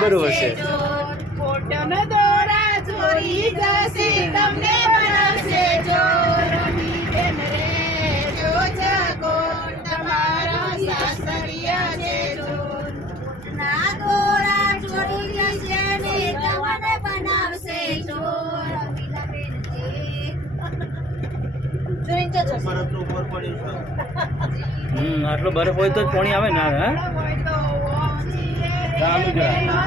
બરોબર છે કોટનો દોરા ચોરી જશે તમને બનાવશે ચોર બેન રે જો ચકોર તમારા સાસરિયા છે ચોર ના દોરા ચોરી જશે ને તમને બનાવશે ચોર આટલો બરફ હોય તો જ પાણી આવે ને હા ચાલુ જ